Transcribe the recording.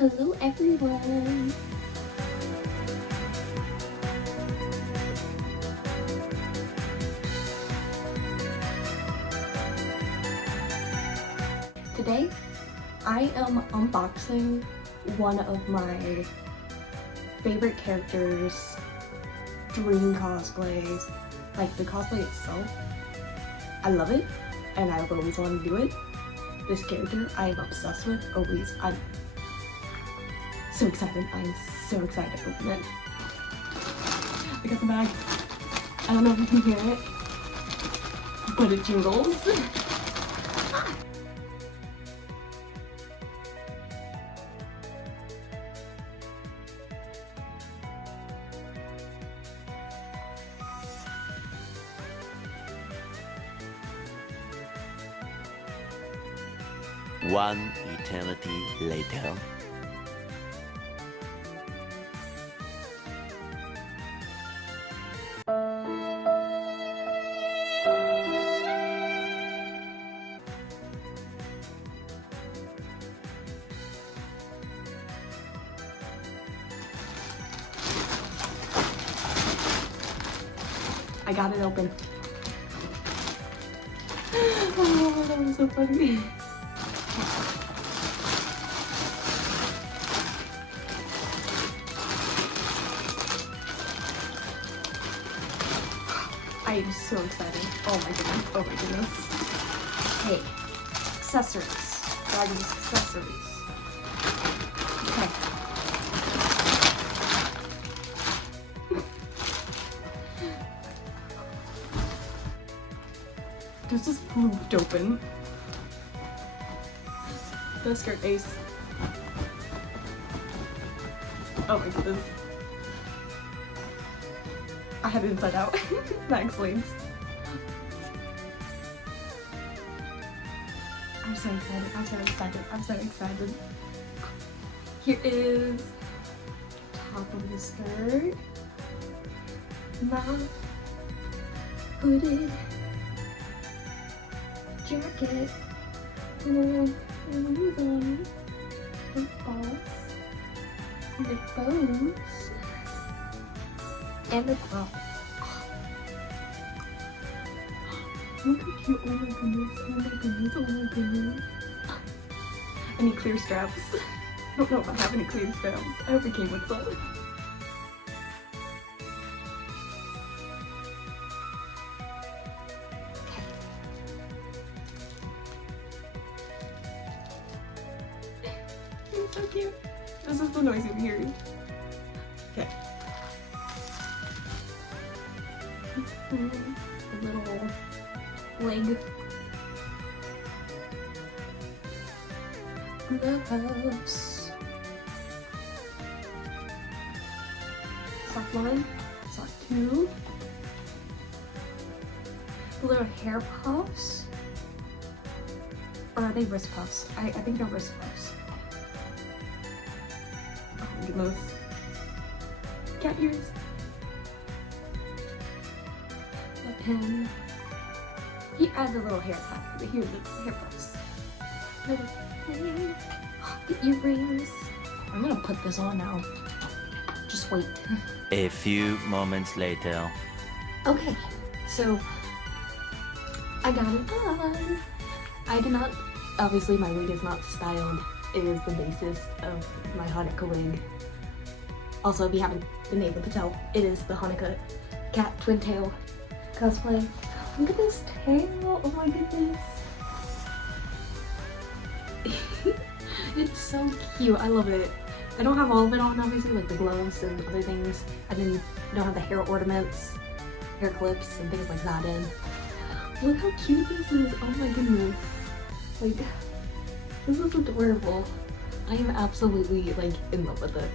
Hello everyone! Today, I am unboxing one of my favorite characters' dream cosplays. Like the cosplay itself, I love it and I've always wanted to do it. This character I am obsessed with, always. I'm so excited. I'm so excited to open it. I got the bag. I don't know if you can hear it, but it jingles. One eternity later. I got it open. Oh, that was so funny. I am so excited. Oh my goodness. Oh my goodness. Okay. Accessories. Gotta use accessories. Okay. This is flipped open. The skirt ace. Oh my goodness. I had it inside out. That explains. I'm so excited. I'm so excited. I'm so excited. Here is top of the skirt. My hooded jacket. And on the boss. The bows. And the top. Look how cute. Oh my goodness. Oh my goodness. Oh my goodness. I need clear straps. I don't know if I have any clear straps. I hope it came with some. It's so cute. This is the noise you're hearing. Okay. A little leg. Gloves. Sock 1, sock 2. Little hair puffs. Or are they wrist puffs? I think they're wrist puffs. Oh my goodness. Cat ears. A pin. He adds a little hair tie, but here's the hair puffs. Little thing. The earrings. I'm gonna put this on now. Just wait. A few moments later. Okay, so I got it on. I did not, obviously my wig is not styled. It is the basis of my Honoka wig. Also, if you haven't been able to tell, it is the Honoka cat twin tail cosplay. Look at this tail, oh my goodness. It's so cute, I love it. I don't have all of it on, obviously, like the gloves and other things. I don't have the hair ornaments, hair clips, and things like that in. Look how cute this is, oh my goodness. Like, this is adorable. I am absolutely, like, in love with it.